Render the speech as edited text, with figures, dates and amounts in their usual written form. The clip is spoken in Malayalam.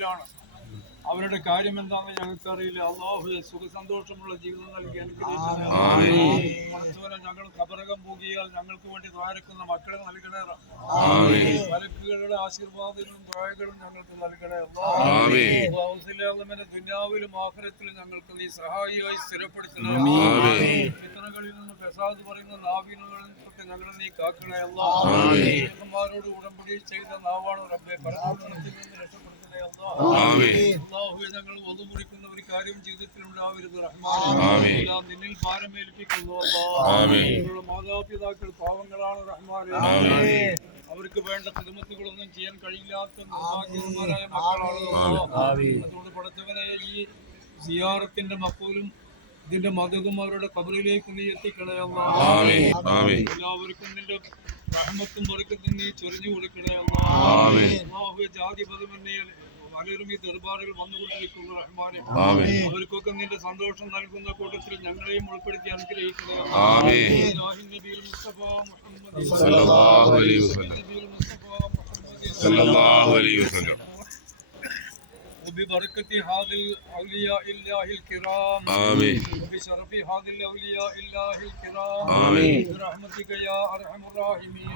ദുനിയാവിലാണ്. അവരുടെ കാര്യം എന്താണെന്ന് ഞങ്ങൾക്കറിയില്ല. അള്ളാഹുവേ സുഖസന്തോഷമുള്ള ജീവിതം നൽകി അനുഗ്രഹിക്കണേ. ഞങ്ങൾ ഖബറകം പൂകിയാൽ ഞങ്ങൾക്ക് വേണ്ടി ദ്വാരക്കുന്ന മക്കളെ നൽകണേ. മലക്കുകളുടെ ആശീർവാദങ്ങളും ദ്വാരകളും ഞങ്ങൾക്ക് നൽകണേ. ദുനിയാവിലും ആഖിറത്തിലും ഞങ്ങൾക്ക് നീ സഹായിയായി സ്ഥിരപ്പെടുത്തണേ. ഫിത്നകളിൽ നിന്ന് ഫസാദ് പറയുന്ന നാവിനുകളിൽ തൊട്ട് ഞങ്ങളെ നീ കാക്കണേ. അള്ളാഹുമാരോട് ഉടമ്പടി ചെയ്ത നാവാണ് റബ്ബേ. പരദൂഷണത്തിൽ നിന്ന് രക്ഷപ്പെടുത്തണേ. അള്ളാഹുവേ ഞങ്ങൾ വധുമുറിക്കുന്ന ഒരു കാര്യം ജീവിതത്തിൽ ഉണ്ടാവരുത്. റഹ്മാനേ നിന്നിൽ ഭാരമേൽപ്പിക്കുന്നു. ഞങ്ങളുടെ മാതാപിതാക്കൾ പാവങ്ങളാണ്. റഹ്മാനേ അവർക്ക് വേണ്ട ഖിദ്മത്തുകളൊന്നും ചെയ്യാൻ കഴിയില്ലാത്ത നിർഭാഗ്യന്മാരായ മക്കളാണ്. അതുകൊണ്ട് പടച്ചവനെ ഈ സിയാറത്തിന്റെ മക്കളും ഇതിന്റെ മദതും അവരുടെ ഖബറിലേക്ക് നീ എത്തിക്കണേ. എല്ലാവർക്കും നിന്റെ റഹ്മത്തും ബർക്കത്തും നീ ചൊരിഞ്ഞു കൊടുക്കണേ. അല്ലാഹുവേ ജാതി മതമെന്നേ പലരും ഈ ദർബാറുകൾ വന്നുകൊണ്ടിരിക്കുന്നു. റഹ്മാനെ അവർക്കൊക്കെ നിന്റെ സന്തോഷം നൽകുന്ന കൂട്ടത്തിൽ ഞങ്ങളെയും ഉൾപ്പെടുത്തി അനുഗ്രഹിക്കുക. وببركة هذا الأولياء الله الكرام آمين وبشرف هذا الأولياء الله الكرام آمين برحمتك يا أرحم الراحمين.